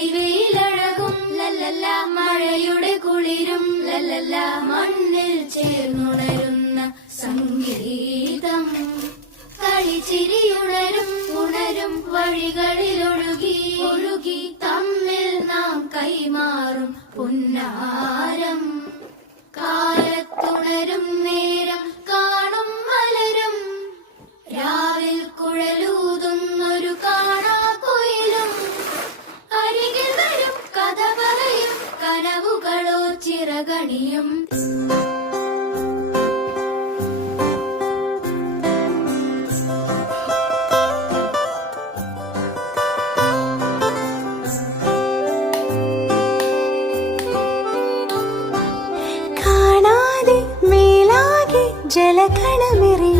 പൊടിവെയിലഴകും ലല്ലല്ല, മഴയുടെ കുളിരും ലല്ലല്ല, മണ്ണിൽ ചേർന്നുണരുന്ന സംഗീതം. കളിച്ചിരിയുണരും ഉണരും വഴികളിലൊഴുകി ഒഴുകി തമ്മിൽ നാം കൈമാറും പുന്നാരം. കാലത്തുണരും നേരം കാണും മലരും, രാവിൽ കുഴലൂതുന്നൊരു കാണാക്കുയിലും. അരികിൽ വരും കഥ പറയും കനവുകളോ ചിറകണിയും. ജലകണമെറിയും